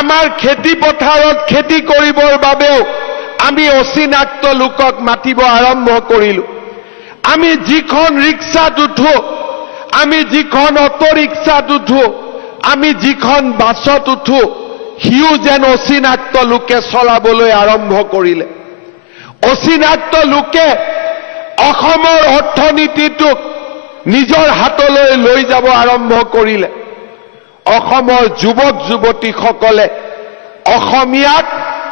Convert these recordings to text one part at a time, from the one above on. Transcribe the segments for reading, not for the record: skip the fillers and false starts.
আমাৰ খেতি পথাৰত খেতি কৰিবৰ বাবেও আমি অচিনাক্ত লোকক মাতিব আৰম্ভ কৰিলো। আমি যিখন ৰিক্সাত উঠো, আমি যিখন অটো ৰিক্সাত উঠো, আমি যিখন বাছত উঠো, সিও যেন অচিনাক্ত লোকে চলাবলৈ আৰম্ভ কৰিলে। অচিনাক্ত লোকে অসমৰ অৰ্থনীতিটোক নিজৰ হাতলৈ লৈ যাব আৰম্ভ কৰিলে। অসমৰ যুৱক যুৱতীসকলে অসমীয়াক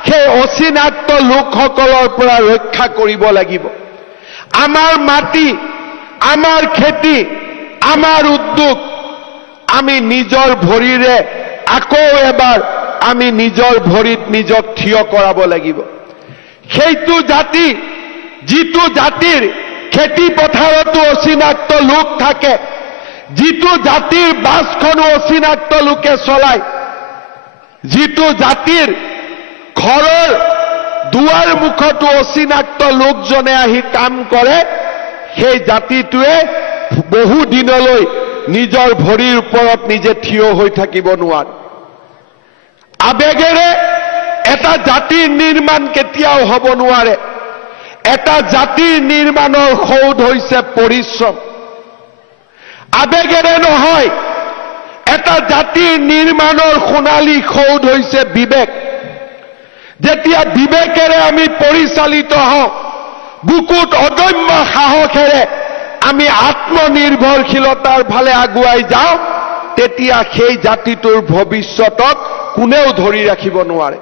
সেই অচিনাক্ত লোকসকলৰ পৰা ৰক্ষা কৰিব লাগিব। আমাৰ মাটি, আমাৰ খেতি, আমাৰ উদ্যোগ আমি নিজৰ ভৰিৰে আকৌ এবাৰ আমি নিজৰ ভৰিত নিজক থিয় কৰাব লাগিব। সেইটো জাতি, যিটো জাতিৰ খেতি পথাৰতো অচিনাক্ত লোক থাকে, যিটো জাতিৰ বাছখনো অচিনাক্ত লোকে চলায়, যিটো জাতিৰ ঘৰৰ দুৱাৰ মুখতো অচিনাক্ত লোকজনে আহি কাম কৰে, সেই জাতিটোৱে বহু দিনলৈ নিজৰ ভৰিৰ ওপৰত নিজে থিয় হৈ থাকিব নোৱাৰে। আবেগেৰে এটা জাতিৰ নিৰ্মাণ কেতিয়াও হ'ব নোৱাৰে। এটা জাতিৰ নিৰ্মাণৰ সৌধ হৈছে পৰিশ্ৰম। আবেগেৰে নহয়, এটা জাতিৰ নিৰ্মাণৰ সোণালী সৌধ হৈছে বিবেক। যেতিয়া বিবেকেৰে আমি পৰিচালিত হওঁ, বুকুত অদম্য সাহসেৰে আমি আত্মনিৰ্ভৰশীলতাৰ ফালে আগুৱাই যাওঁ, তেতিয়া সেই জাতিটোৰ ভৱিষ্যতক কোনেও ধৰি ৰাখিব নোৱাৰে।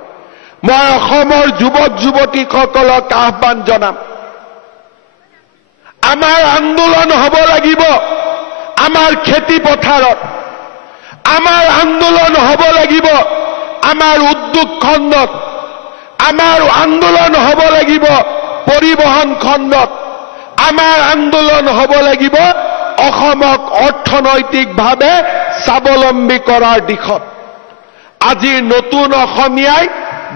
মই অসমৰ যুৱক যুৱতীসকলক আহ্বান জনাম, আমাৰ আন্দোলন হ'ব লাগিব আমাৰ খেতি পথাৰত, আমাৰ আন্দোলন হ'ব লাগিব আমাৰ উদ্যোগ খণ্ডত, আমাৰ আন্দোলন হ'ব লাগিব পৰিবহন খণ্ডত, আমাৰ আন্দোলন হ'ব লাগিব অসমক অৰ্থনৈতিকভাৱে স্বাৱলম্বী কৰাৰ দিশত। আজিৰ নতুন অসমীয়াই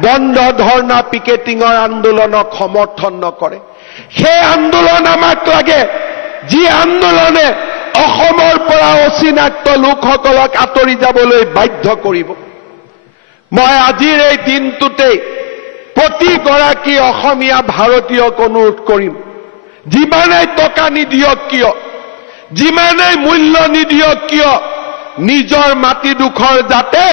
বন্ধ ধৰ্ণা পিকেটিঙৰ আন্দোলনক সমৰ্থন নকৰে। সেই আন্দোলন আমাক লাগে, যি আন্দোলনে অসমৰ পৰা অচিনাক্ত লোকসকলক আঁতৰি যাবলৈ বাধ্য কৰিব। মই আজিৰ এই দিনটোতেই প্ৰতিগৰাকী অসমীয়া ভাৰতীয়ক অনুৰোধ কৰিম, যিমানেই টকা নিদিয়ক কিয়, যিমানেই মূল্য নিদিয়ক কিয়, নিজৰ মাটিডোখৰ যাতে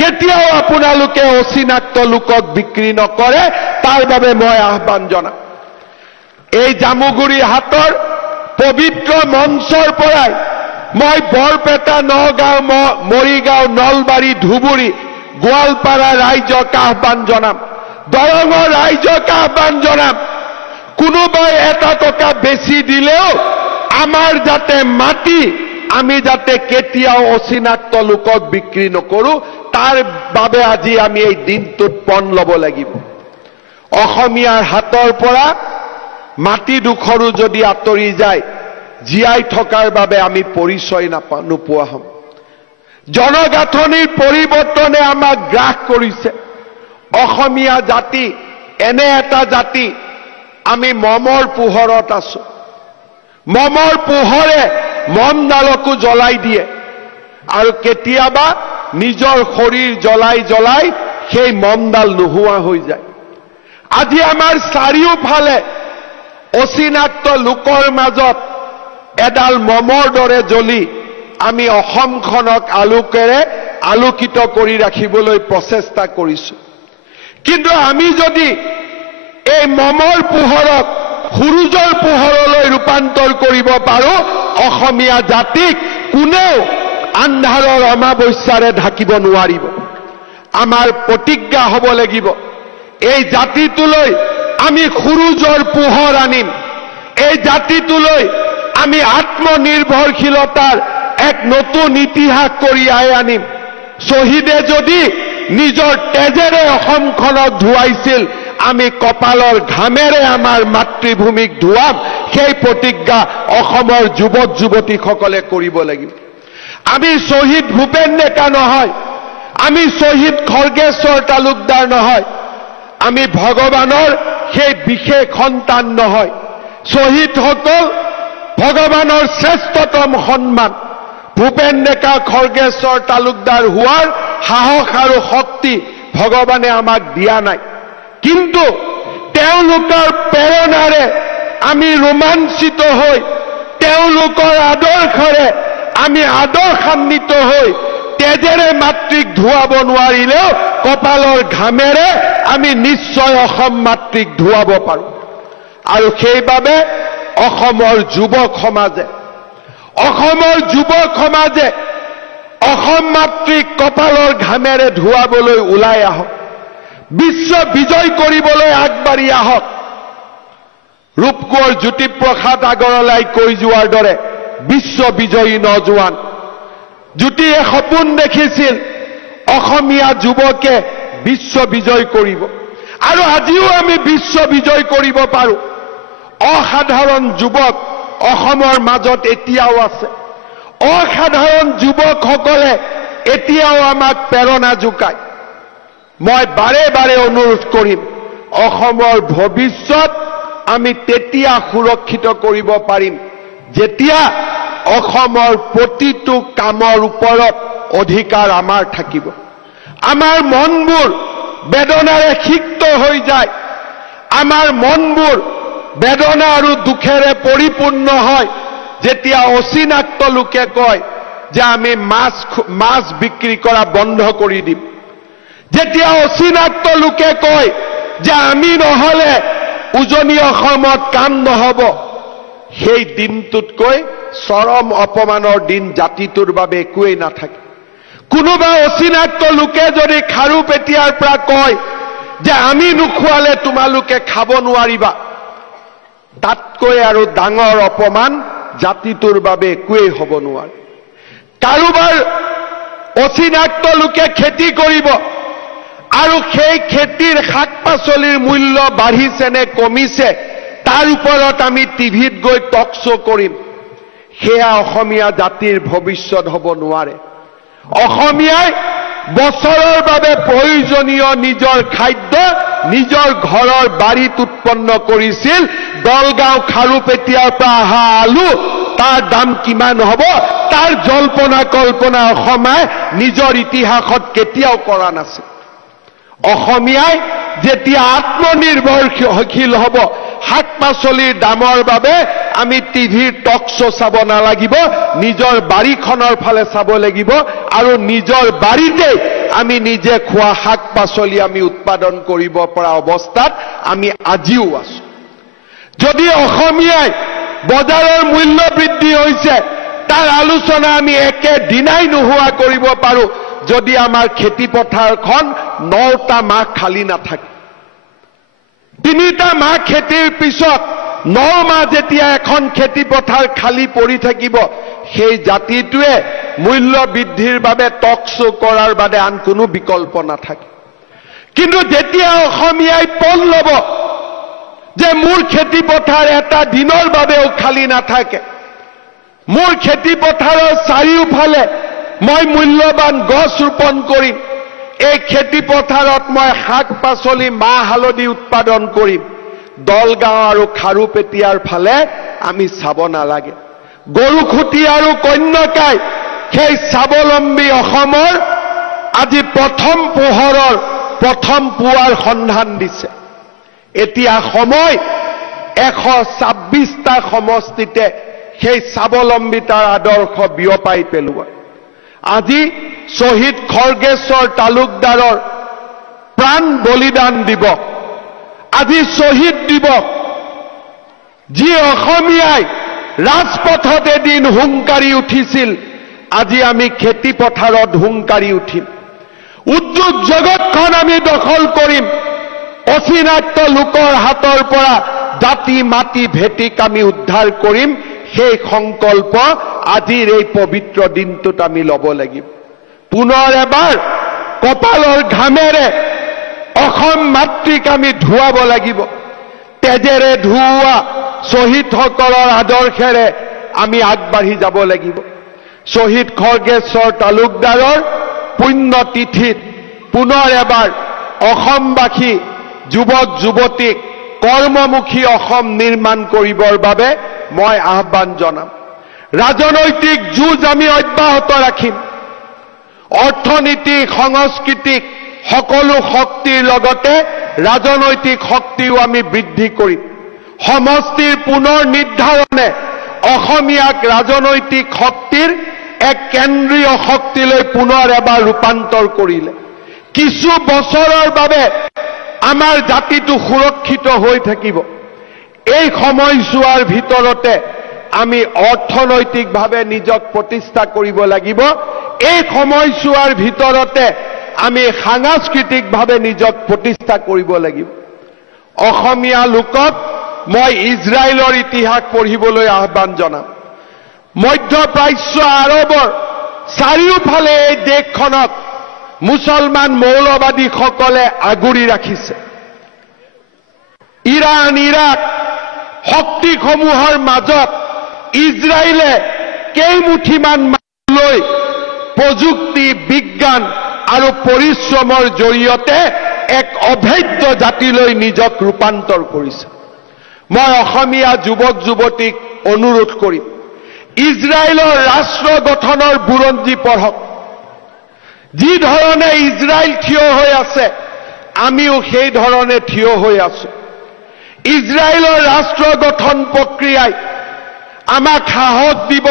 কেতিয়াও আপোনালোকে অচিনাক্ত লোকক বিক্ৰী নকৰে, তাৰ বাবে মই আহ্বান জনাম। এই জামুগুৰি হাটৰ পবিত্ৰ মঞ্চৰ পৰাই মই বৰপেটা, নগাঁও, মৰিগাঁও, নলবাৰী, ধুবুৰী, গোৱালপাৰা ৰাইজক আহ্বান জনাম, দৰঙৰ ৰাইজক আহ্বান জনাম, কোনোবাই এটা টকা বেছি দিলেও আমাৰ যাতে মাটি আমি যাতে কেতিয়াও অচিনাক্ত লোকক বিক্ৰী নকৰো, তাৰ বাবে আজি আমি এই দিনটোত পণ ল'ব লাগিব। অসমীয়াৰ হাতৰ পৰা মাটিডোখৰো যদি আঁতৰি যায়, জীয়াই থকাৰ বাবে আমি পৰিচয় নোপোৱা হ'ম। জনগাঁথনিৰ পৰিৱৰ্তনে আমাক গ্ৰাস কৰিছে। অসমীয়া জাতি এনে এটা জাতি, আমি মমৰ পোহৰত আছো। মমৰ পোহৰে মমডালকো জ্বলাই দিয়ে আৰু কেতিয়াবা নিজৰ শৰীৰ জ্বলাই জ্বলাই সেই মমডাল নোহোৱা হৈ যায়। আজি আমাৰ চাৰিওফালে অচিনাক্ত লোকৰ মাজত এডাল মমৰ দৰে জ্বলি আমি অসমখনক আলোকিত কৰি ৰাখিবলৈ প্ৰচেষ্টা কৰিছো। কিন্তু আমি যদি এই মমৰ পোহৰক সূৰুজৰ পোহৰলৈ ৰূপান্তৰ কৰিব পাৰো, অসমীয়া জাতিক কোনেও আন্ধাৰৰ অমাৱস্যাৰে ঢাকিব নোৱাৰিব। আমাৰ প্ৰতিজ্ঞা হ'ব লাগিব, এই জাতিটোলৈ আমি সূৰুজৰ পোহৰ আনিম, এই জাতিটোলৈ আমি আত্মনিৰ্ভৰশীলতাৰ এক নতুন ইতিহাস কঢ়িয়াই আনিম। শ্বহীদে যদি নিজৰ তেজেৰে অসমখনক ধুৱাইছিল, আমি কপালৰ ঘামেৰে আমাৰ মাতৃভূমিক ধুৱাম। সেই প্ৰতিজ্ঞা অসমৰ যুৱক যুৱতীসকলে কৰিব লাগিব। আমি শ্বহীদ ভূপেন ডেকা নহয়, আমি শ্বহীদ খৰ্গেশ্বৰ তালুকদাৰ নহয়, আমি ভগৱানৰ সেই বিশেষ সন্তান নহয়। শ্বহীদসকল ভগৱানৰ শ্ৰেষ্ঠতম সন্মান। ভূপেন ডেকা খৰ্গেশ্বৰ তালুকদাৰ হোৱাৰ সাহস আৰু শক্তি ভগৱানে আমাক দিয়া নাই, কিন্তু তেওঁলোকৰ প্ৰেৰণাৰে আমি ৰোমাঞ্চিত হৈ, তেওঁলোকৰ আদৰ্শৰে আমি আদৰ্শান্বিত হৈ, তেজেৰে মাতৃক ধুৱাব নোৱাৰিলেও কপালৰ ঘামেৰে আমি নিশ্চয় অসম মাতৃক ধুৱাব পাৰোঁ। আৰু সেইবাবে অসমৰ যুৱক সমাজে অসম মাতৃক কপালৰ ঘামেৰে ধুৱাবলৈ ওলাই আহক, বিশ্ব বিজয় কৰিবলৈ আগবাঢ়ি আহক। ৰূপকোঁৱৰ জ্যোতিপ্ৰসাদ আগৰৱালাই কৈ যোৱাৰ দৰে বিশ্ব বিজয়ী নজোৱান জ্যোতিয়ে সপোন দেখিছিল অসমীয়া যুৱকে বিশ্ব বিজয় কৰিব, আৰু আজিও আমি বিশ্ব বিজয় কৰিব পাৰোঁ। অসাধাৰণ যুৱক অসমৰ মাজত এতিয়াও আছে। অসাধাৰণ যুৱকসকলে এতিয়াও আমাক প্ৰেৰণা যোগায়। মই বাৰে বাৰে অনুৰোধ কৰিম, অসমৰ ভৱিষ্যত আমি তেতিয়া সুৰক্ষিত কৰিব পাৰিম যেতিয়া অসমৰ প্ৰতিটো কামৰ ওপৰত অধিকাৰ আমাৰ থাকিব। আমাৰ মনবোৰ বেদনাৰে সিক্ত হৈ যায়, আমাৰ মনবোৰ বেদনা আৰু দুখেৰে পৰিপূৰ্ণ হয় যেতিয়া অচিনাক্ত লোকে কয় যে আমি মাছ বিক্ৰী কৰা বন্ধ কৰি দিম, যেতিয়া অচিনাক্ত লোকে কয় যে আমি নহলে উজনি অসমত কাম নহব। সেই দিনটোতকৈ চৰম অপমানৰ দিন জাতিটোৰ বাবে একোৱেই নাথাকে। কোনোবা অচিনাক্ত লোকে যদি খাৰুপেটীয়াৰ পৰা কয় যে আমি নোখোৱালে তোমালোকে খাব নোৱাৰিবা, তাতকৈ আৰু ডাঙৰ অপমান জাতিটোৰ বাবে একোৱেই হ'ব নোৱাৰে। কাৰোবাৰ অচিনাক্ত লোকে খেতি কৰিব আৰু সেই খেতিৰ শাক পাচলিৰ মূল্য বাঢ়িছে নে কমিছে তাৰ ওপৰত আমি টিভিত গৈ টক শ্ব' কৰিম, সেয়া অসমীয়া জাতিৰ ভৱিষ্যত হ'ব নোৱাৰে। অসমীয়াই বছৰৰ বাবে প্ৰয়োজনীয় নিজৰ খাদ্য নিজৰ ঘৰৰ বাৰীত উৎপন্ন কৰিছিল। দলগাঁও খাৰুপেটীয়াৰ পৰা অহা আলু তাৰ দাম কিমান হ'ব তাৰ জল্পনা কল্পনা অসমে নিজৰ ইতিহাসত কেতিয়াও কৰা নাছিল। অসমীয়াই যেতিয়া আত্মনিৰ্ভৰশীল হ'ব, শাক পাচলিৰ দামৰ বাবে আমি টিভিৰ টক শ্ব' চাব নালাগিব, নিজৰ বাৰীখনৰ ফালে চাব লাগিব, আৰু নিজৰ বাৰীতে আমি নিজে খোৱা শাক পাচলি আমি উৎপাদন কৰিব পৰা অৱস্থাত আমি আজিও আছো। যদি অসমীয়াই বজাৰৰ মূল্য বৃদ্ধি হৈছে তাৰ আলোচনা আমি একেদিনাই নোহোৱা কৰিব পাৰোঁ যদি আমাৰ খেতি পথাৰখন 9টা মাহ খালী নাথাকে। 3টা মাহ খেতিৰ পিছত 9 মাহ যেতিয়া এখন খেতি পথাৰ খালী পৰি থাকিব, সেই জাতিটোৱে মূল্য বৃদ্ধিৰ বাবে টক শ্ব' কৰাৰ বাদে আন কোনো বিকল্প নাথাকে। কিন্তু যেতিয়া অসমীয়াই পণ ল'ব যে মোৰ খেতি পথাৰ এটা দিনৰ বাবেও খালী নাথাকে, মোৰ খেতি পথাৰৰ চাৰিওফালে মই মূল্যৱান গছ ৰোপণ কৰিম, এই খেতি পথাৰত মই শাক পাচলি মাহ হালধি উৎপাদন কৰিম, দলগাঁও আৰু খাৰুপেটীয়াৰ ফালে আমি চাব নালাগে। গৰুখুটি আৰু কন্যকাই সেই স্বাৱলম্বী অসমৰ আজি প্ৰথম পোহৰৰ প্ৰথম পুৱাৰ সন্ধান দিছে। এতিয়া সময় 126টা সমষ্টিতে সেই স্বাৱলম্বিতাৰ আদৰ্শ বিয়পাই পেলোৱা। আজি শ্বহীদ খৰ্গেশ্বৰ তালুকদাৰৰ প্ৰাণ বলিদান দিৱস, আজি শ্বহীদ দিৱস। যি অসমীয়াই ৰাজপথত এদিন হুংকাৰি উঠিছিল, আজি আমি খেতি পথাৰত হুংকাৰি উঠিম। উদ্যোগ জগতখন আমি দখল কৰিম, অচিনাক্ত লোকৰ হাতৰ পৰা জাতি মাটি ভেটিক আমি উদ্ধাৰ কৰিম। সেই সংকল্প আজিৰ এই পবিত্ৰ দিনটোত আমি ল'ব লাগিব। পুনৰ এবাৰ কপালৰ ঘামেৰে অসম মাতৃক আমি ধুৱাব লাগিব। তেজেৰে ধুওৱা শ্বহীদসকলৰ আদৰ্শেৰে আমি আগবাঢ়ি যাব লাগিব। শ্বহীদ খৰ্গেশ্বৰ তালুকদাৰৰ পুণ্য তিথিত পুনৰ এবাৰ অসমবাসী যুৱক যুৱতীক কৰ্মমুখী অসম নিৰ্মাণ কৰিবৰ বাবে মই আহ্বান জনাম। ৰাজনৈতিক যুঁজ আমি অব্যাহত ৰাখিম। অৰ্থনীতি সাংস্কৃতিক সকলো শক্তিৰ লগতে ৰাজনৈতিক শক্তিও আমি বৃদ্ধি কৰিম সমষ্টিৰ পুনৰ নিৰ্ধাৰণে অসমীয়াক ৰাজনৈতিক শক্তিৰ এক কেন্দ্ৰীয় শক্তিলৈ পুনৰ এবাৰ ৰূপান্তৰ কৰিলে কিছু বছৰৰ বাবে আমাৰ জাতিটো সুৰক্ষিত হৈ থাকিব এই সময়ছোৱাৰ ভিতৰতে আমি অৰ্থনৈতিকভাৱে নিজক প্ৰতিষ্ঠা কৰিব লাগিব এই সময়ছোৱাৰ ভিতৰতে আমি সাংস্কৃতিকভাৱে নিজক প্ৰতিষ্ঠা কৰিব লাগিব অসমীয়া লোকক মই ইজৰাইলৰ ইতিহাস পঢ়িবলৈ আহ্বান জনাম মধ্যপ্ৰাচ্য আৰবৰ চাৰিওফালে এই দেশখনক মুছলমান মৌলবাদীসকলে আগুৰি ৰাখিছে ইৰাণ ইৰাক শক্তিসমূহৰ মাজত ইজৰাইলে কেইমুঠিমান লৈ প্ৰযুক্তি বিজ্ঞান আৰু পৰিশ্ৰমৰ জৰিয়তে এক অভেদ্য জাতিলৈ নিজক ৰূপান্তৰ কৰিছে মই অসমীয়া যুৱক যুৱতীক অনুৰোধ কৰিম ইজৰাইলৰ ৰাষ্ট্ৰ গঠনৰ বুৰঞ্জী পঢ়ক যি ধৰণে ইজৰাইল থিয় হৈ আছে আমিও সেই ধৰণে থিয় হৈ আছো ইজৰাইলৰ ৰাষ্ট্ৰ গঠন প্ৰক্ৰিয়াই আমাক সাহস দিব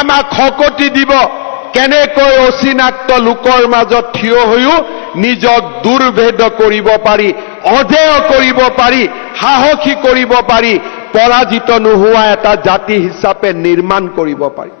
আমাক শক্তি দিব কেনেকৈ অচিনাক্ত লোকৰ মাজত থিয় হৈও নিজক দুৰ্ভেদ কৰিব পাৰি অধেয় কৰিব পাৰি সাহসী কৰিব পাৰি পৰাজিত নোহোৱা এটা জাতি হিচাপে নিৰ্মাণ কৰিব পাৰি